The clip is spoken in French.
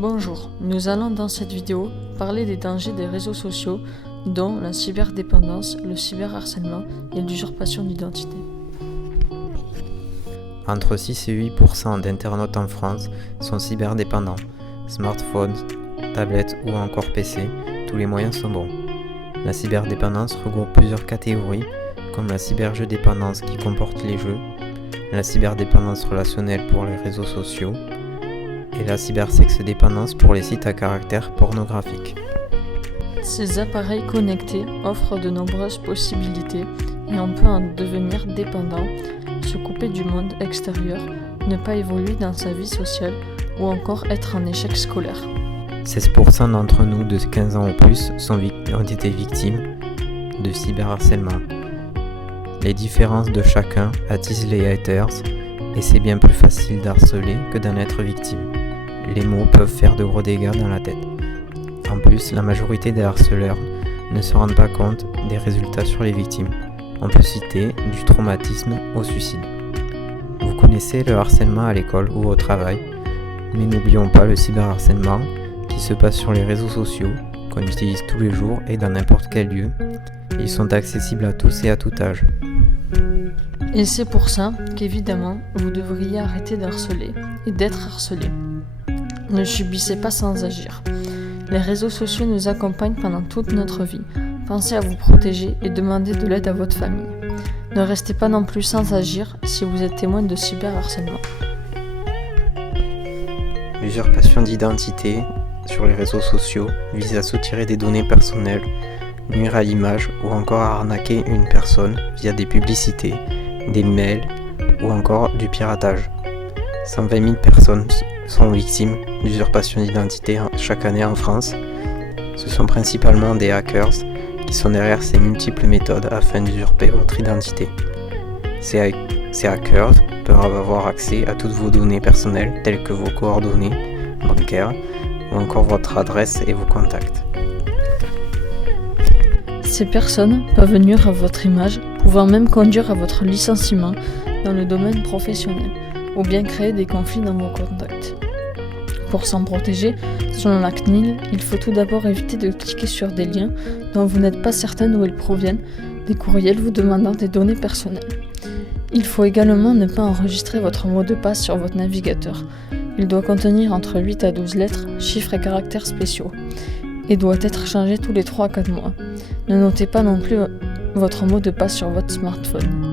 Bonjour, nous allons dans cette vidéo parler des dangers des réseaux sociaux, dont la cyberdépendance, le cyberharcèlement et l'usurpation d'identité. Entre 6 et 8% d'internautes en France sont cyberdépendants. Smartphones, tablettes ou encore PC, tous les moyens sont bons. La cyberdépendance regroupe plusieurs catégories, comme la cyberjeu-dépendance qui comporte les jeux, la cyberdépendance relationnelle pour les réseaux sociaux, et la cybersexe-dépendance pour les sites à caractère pornographique. Ces appareils connectés offrent de nombreuses possibilités et on peut en devenir dépendant, se couper du monde extérieur, ne pas évoluer dans sa vie sociale ou encore être en échec scolaire. 16% d'entre nous de 15 ans ou plus ont été victimes de cyberharcèlement. Les différences de chacun attisent les haters et c'est bien plus facile d'harceler que d'en être victime. Les mots peuvent faire de gros dégâts dans la tête. En plus, la majorité des harceleurs ne se rendent pas compte des résultats sur les victimes. On peut citer du traumatisme au suicide. Vous connaissez le harcèlement à l'école ou au travail, mais n'oublions pas le cyberharcèlement qui se passe sur les réseaux sociaux, qu'on utilise tous les jours et dans n'importe quel lieu. Ils sont accessibles à tous et à tout âge. Et c'est pour ça qu'évidemment, vous devriez arrêter d'harceler et d'être harcelé. Ne subissez pas sans agir. Les réseaux sociaux nous accompagnent pendant toute notre vie. Pensez à vous protéger et demandez de l'aide à votre famille. Ne restez pas non plus sans agir si vous êtes témoin de cyberharcèlement. L'usurpation d'identité sur les réseaux sociaux vise à soutirer des données personnelles, nuire à l'image ou encore à arnaquer une personne via des publicités, des mails ou encore du piratage. 120 000 personnes sont victimes d'usurpation d'identité chaque année en France. Ce sont principalement des hackers qui sont derrière ces multiples méthodes afin d'usurper votre identité. Ces hackers peuvent avoir accès à toutes vos données personnelles telles que vos coordonnées bancaires ou encore votre adresse et vos contacts. Ces personnes peuvent nuire à votre image, pouvant même conduire à votre licenciement dans le domaine professionnel ou bien créer des conflits dans vos contacts. Pour s'en protéger, selon la CNIL, il faut tout d'abord éviter de cliquer sur des liens dont vous n'êtes pas certain d'où ils proviennent, des courriels vous demandant des données personnelles. Il faut également ne pas enregistrer votre mot de passe sur votre navigateur. Il doit contenir entre 8 à 12 lettres, chiffres et caractères spéciaux, et doit être changé tous les 3 à 4 mois. Ne notez pas non plus votre mot de passe sur votre smartphone.